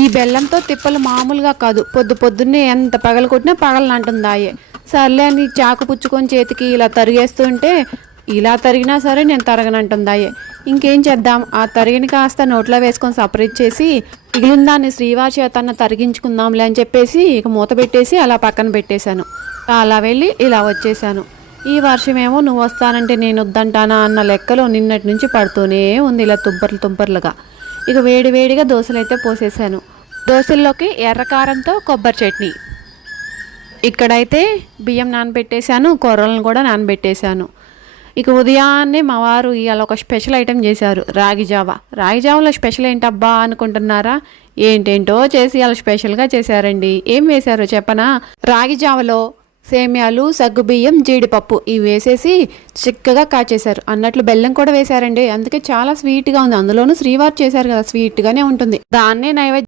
ఈ బెల్లంతో తిప్పలు మామూలుగా కాదు, పొద్దున్నే ఎంత పగలు కొట్టినా పగలనంటుందాయే. సర్లే అని చాకు పుచ్చుకొని చేతికి ఇలా తరిగేస్తుంటే, ఇలా తరిగినా సరే నేను తరగనంటుందాయే. ఇంకేం చేద్దాం, ఆ తరిగిని కాస్త నోట్లో వేసుకొని సపరేట్ చేసి మిగిలిన దాన్ని శ్రీవారి చేతన్న తరిగించుకుందాంలే అని చెప్పేసి ఇక మూత పెట్టేసి అలా పక్కన పెట్టేశాను. అలా వెళ్ళి ఇలా వచ్చేసాను. ఈ వర్షమేమో నువ్వు వస్తానంటే నేను వద్దంటానా అన్న లెక్కలో నిన్నటి నుంచి పడుతూనే ఉంది ఇలా తుంపర్లుగా. ఇక వేడివేడిగా దోశలు అయితే పోసేసాను. దోశల్లోకి ఎర్రకారంతో కొబ్బరి చట్నీ. ఇక్కడైతే బియ్యం నానబెట్టేశాను, కొర్రలను కూడా నానబెట్టేశాను. ఇక ఉదయాన్నే మా వారు ఇవాళ ఒక స్పెషల్ ఐటెం చేశారు, రాగి జావలో స్పెషల్ ఏంటబ్బా అనుకుంటున్నారా? ఏంటేంటో చేసి ఇవాళ స్పెషల్గా చేశారండి. ఏం వేశారో చెప్పనా? రాగి జావలో సేమ్యాలు, సగ్గుబియ్యం, జీడిపప్పు ఇవి వేసేసి చిక్కగా కాచేశారు. అన్నట్లు బెల్లం కూడా వేశారండి. అందుకే చాలా స్వీట్గా ఉంది. అందులోనూ శ్రీవారు చేశారు కదా, స్వీట్గానే ఉంటుంది. దాన్నే నైవేద్యం